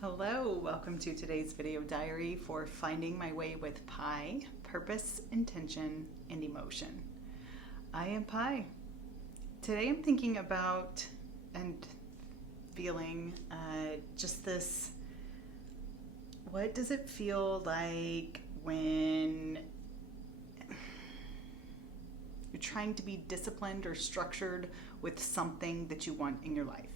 Hello, welcome to today's video diary for Finding My Way with Pi, Purpose, Intention, and Emotion. I am Pi. Today I'm thinking about and feeling just this, what does it feel like when you're trying to be disciplined or structured with something that you want in your life?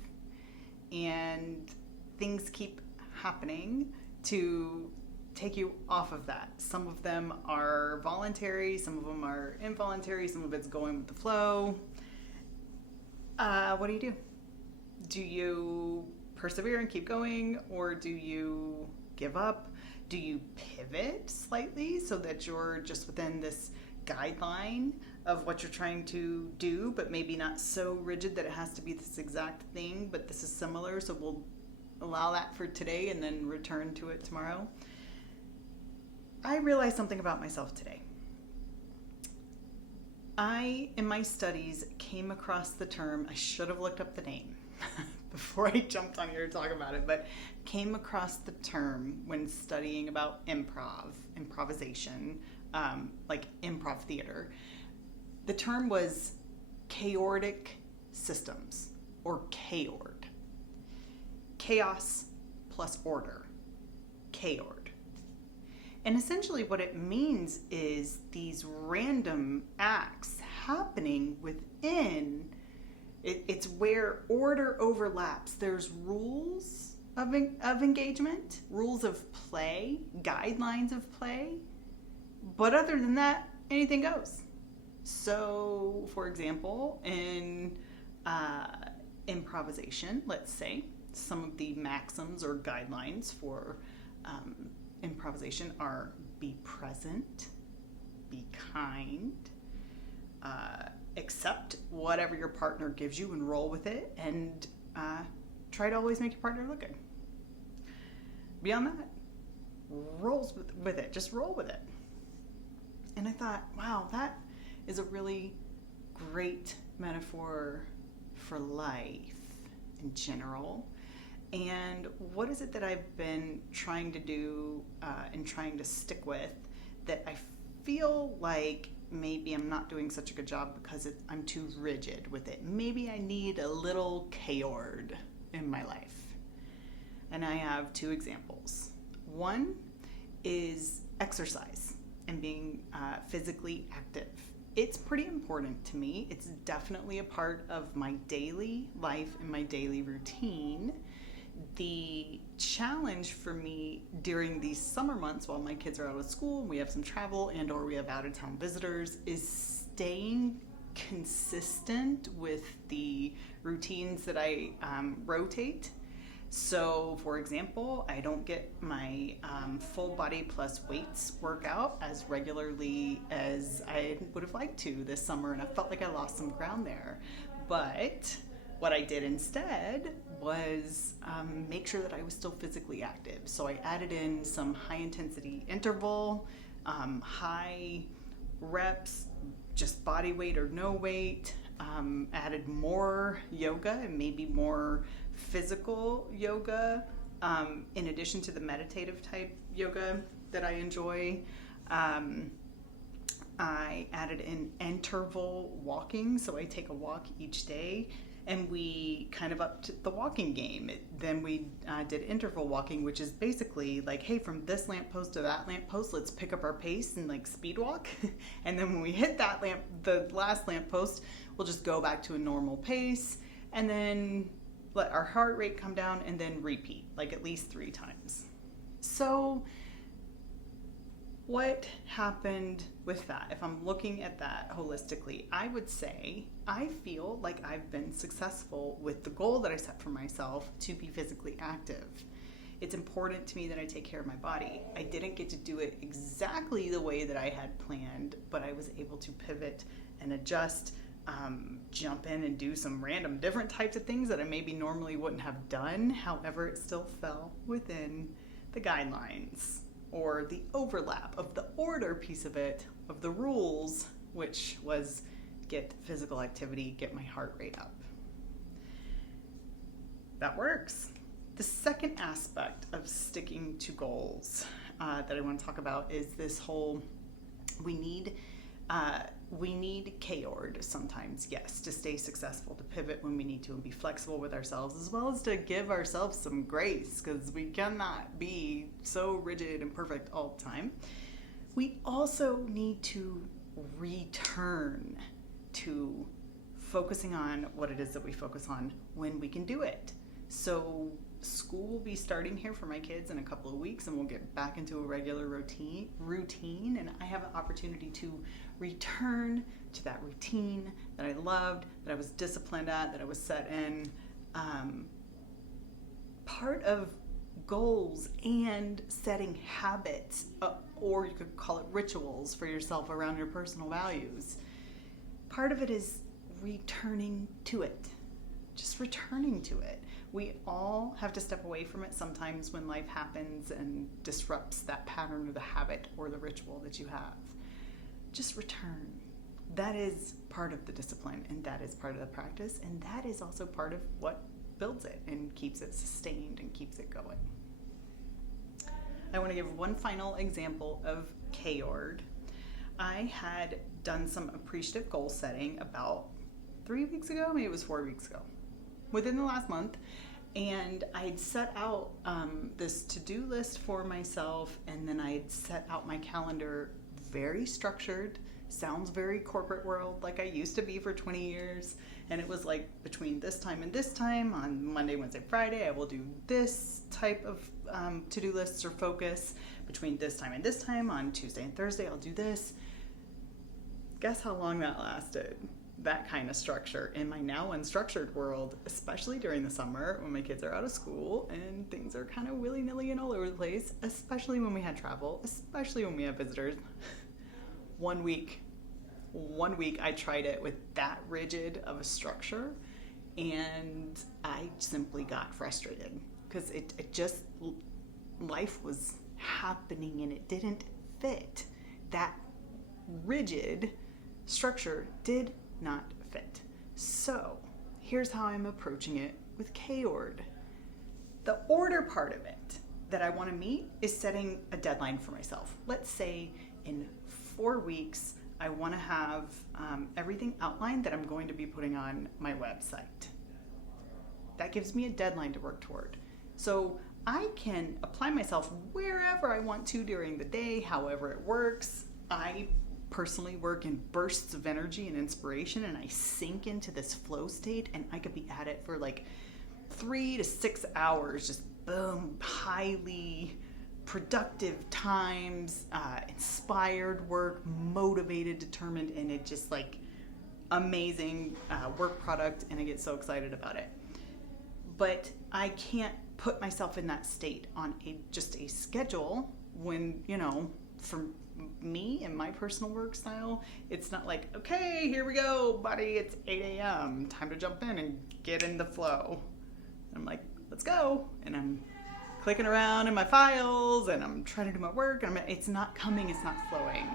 And things keep happening to take you off of that. Some of them are voluntary, some of them are involuntary, some of it's going with the flow. What do? Do you persevere and keep going, or do you give up? Do you pivot slightly so that you're just within this guideline of what you're trying to do, but maybe not so rigid that it has to be this exact thing, but this is similar, so we'll allow that for today and then return to it tomorrow? I realized something about myself today. I, in my studies, came across the term, I should have looked up the name before I jumped on here to talk about it, but came across the term when studying about improvisation, like improv theater. The term was Chaordic systems, or Chaord. Chaos plus order, Chaord. And essentially what it means is these random acts happening within, it's where order overlaps. There's rules of engagement, rules of play, guidelines of play, but other than that, anything goes. So, for example, in improvisation, let's say, some of the maxims or guidelines for improvisation are be present, be kind, accept whatever your partner gives you and roll with it, and try to always make your partner look good. Beyond that, rolls with it, just roll with it. And I thought, wow, that is a really great metaphor for life in general. And what is it that I've been trying to do and trying to stick with that I feel like maybe I'm not doing such a good job because I'm too rigid with it? Maybe I need a little Chaord in my life. And I have two examples. One is exercise and being physically active. It's pretty important to me. It's definitely a part of my daily life and my daily routine. The challenge for me during these summer months while my kids are out of school and we have some travel and or we have out-of-town visitors is staying consistent with the routines that I rotate. So, for example, I don't get my full body plus weights workout as regularly as I would have liked to this summer, and I felt like I lost some ground there. But what I did instead was make sure that I was still physically active. So I added in some high intensity interval, high reps, just body weight or no weight, added more yoga and maybe more physical yoga, in addition to the meditative type yoga that I enjoy. I added in interval walking, so I take a walk each day, and we kind of upped the walking game. Then we did interval walking, which is basically like, hey, from this lamppost to that lamppost, let's pick up our pace and like speed walk. And then when we hit that the last lamppost, we'll just go back to a normal pace, and then let our heart rate come down, and then repeat, like at least 3 times. So what happened with that? If I'm looking at that holistically, I would say I feel like I've been successful with the goal that I set for myself to be physically active. It's important to me that I take care of my body. I didn't get to do it exactly the way that I had planned, but I was able to pivot and adjust, jump in and do some random different types of things that I maybe normally wouldn't have done. However, it still fell within the guidelines or the overlap of the order piece of it, of the rules, which was get physical activity, get my heart rate up. That works. The second aspect of sticking to goals that I want to talk about is this whole we need Chaord sometimes, yes, to stay successful, to pivot when we need to, and be flexible with ourselves, as well as to give ourselves some grace, because we cannot be so rigid and perfect all the time. We also need to return to focusing on what it is that we focus on when we can do it. So school will be starting here for my kids in a couple of weeks, and we'll get back into a regular routine, and I have an opportunity to return to that routine that I loved, that I was disciplined at, that I was set in. Part of goals and setting habits, or you could call it rituals for yourself around your personal values. Part of it is returning to it, just returning to it. We all have to step away from it sometimes when life happens and disrupts that pattern or the habit or the ritual that you have. Just return. That is part of the discipline, and that is part of the practice, and that is also part of what builds it and keeps it sustained and keeps it going. I want to give one final example of Chaord. I had done some appreciative goal setting about 3 weeks ago, maybe it was 4 weeks ago, within the last month, and I'd set out this to-do list for myself, and then I'd set out my calendar very structured. Sounds very corporate world, like I used to be for 20 years, and it was like between this time and this time on Monday, Wednesday, Friday, I will do this type of to-do lists or focus. Between this time and this time on Tuesday and Thursday, I'll do this. Guess how long that lasted? That kind of structure in my now unstructured world, especially during the summer when my kids are out of school and things are kind of willy-nilly and all over the place, especially when we had travel, especially when we have visitors. 1 week I tried it with that rigid of a structure, and I simply got frustrated because it just, life was happening and it didn't fit. That rigid structure did not fit. So here's how I'm approaching it with Chaord. The order part of it that I want to meet is setting a deadline for myself. Let's say in 4 weeks, I want to have everything outlined that I'm going to be putting on my website. That gives me a deadline to work toward. So I can apply myself wherever I want to during the day, however it works. I personally work in bursts of energy and inspiration, and I sink into this flow state, and I could be at it for like 3 to 6 hours, just boom, highly productive times, inspired work, motivated, determined, and it just like amazing work product, and I get so excited about it. But I can't put myself in that state on just a schedule when, for me and my personal work style, it's not like, okay, here we go, buddy, it's 8 a.m., time to jump in and get in the flow. I'm like, let's go, and I'm clicking around in my files, and I'm trying to do my work, and it's not coming, it's not flowing.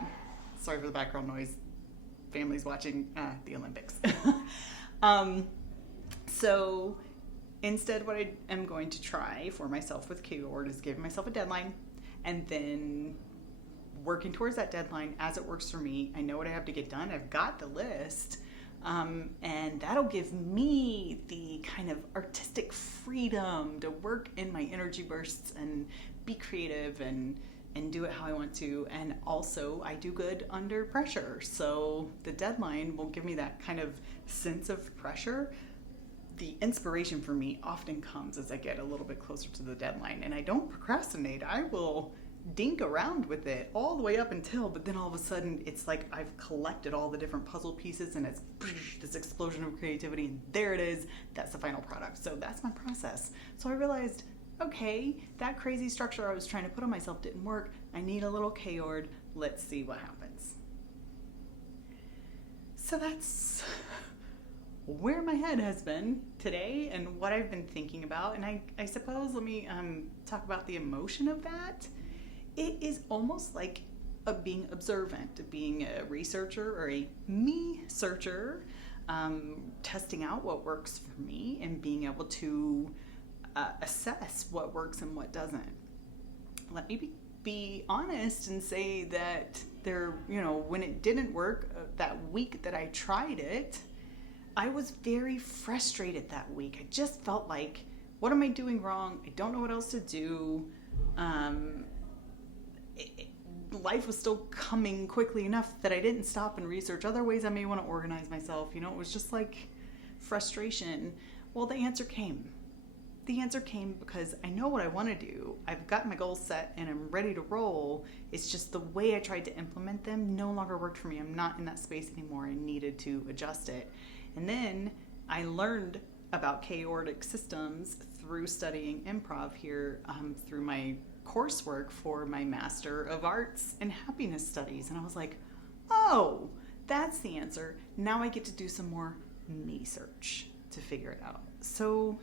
Sorry for the background noise. Family's watching the Olympics. So instead, what I am going to try for myself with Chaord is giving myself a deadline, and then working towards that deadline as it works for me. I know what I have to get done. I've got the list. And that'll give me the kind of artistic freedom to work in my energy bursts and be creative and do it how I want to. And also, I do good under pressure. So the deadline will give me that kind of sense of pressure. The inspiration for me often comes as I get a little bit closer to the deadline. And I don't procrastinate. I will dink around with it all the way up until, but then all of a sudden it's like I've collected all the different puzzle pieces, and it's this explosion of creativity, and there it is. That's the final product. So that's my process. So I realized, okay, that crazy structure I was trying to put on myself didn't work. I need a little Chaord. Let's see what happens. So that's where my head has been today and what I've been thinking about. And I suppose let me talk about the emotion of that. It is almost like being observant, being a researcher or a me searcher, testing out what works for me and being able to assess what works and what doesn't. Let me be honest and say that when it didn't work that week that I tried it, I was very frustrated that week. I just felt like, what am I doing wrong? I don't know what else to do. Life was still coming quickly enough that I didn't stop and research other ways I may want to organize myself. It was just like frustration. Well, the answer came. The answer came because I know what I want to do. I've got my goals set and I'm ready to roll. It's just the way I tried to implement them no longer worked for me. I'm not in that space anymore. I needed to adjust it. And then I learned about chaordic systems through studying improv here, through my coursework for my Master of Arts and Happiness Studies. And I was like, oh, that's the answer. Now I get to do some more me search to figure it out. So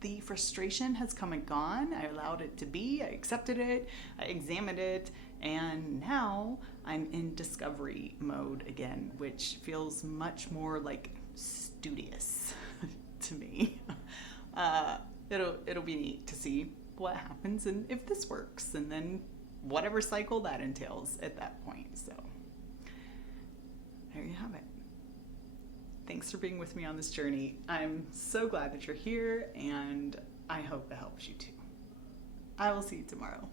the frustration has come and gone. I allowed it to be. I accepted it. I examined it. And now I'm in discovery mode again, which feels much more like studious to me. It'll be neat to see what happens and if this works, and then whatever cycle that entails at that point. So there you have it. Thanks for being with me on this journey. I'm so glad that you're here, and I hope it helps you too. I will see you tomorrow.